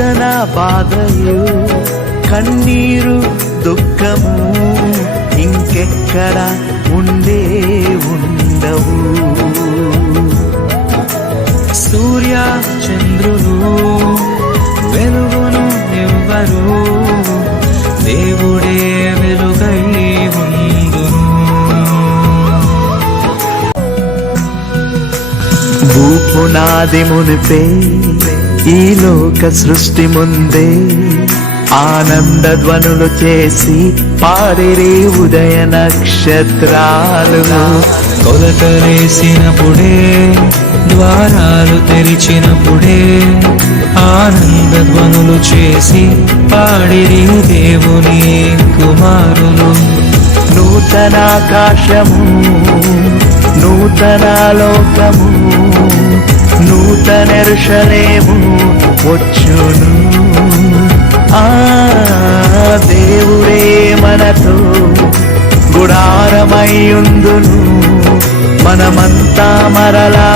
వేదన బాధయు కన్నీరు దుఃఖము ఇంకెక్కడ ఉండవు. సూర్య చంద్రులు వెలుగును ఇవ్వరు, దేవుడే వెలుగై ఉందును. భూపునాది మునిపే ఈ లోక సృష్టి ముందే ఆనంద ధ్వనులు చేసి పాడిరి ఉదయ నక్షత్రాలు. కొలతలేసినప్పుడే ద్వారాలు తెరిచినప్పుడే ఆనంద ధ్వనులు చేసి పాడిరి దేవుని కుమారులు. నూతన ఆకాశము నూతన లోకము నూతన యెరూషలేము వచ్చును. ఆ దేవుడే మనతో గుడారమై ఉందును, మనమంతా మరలా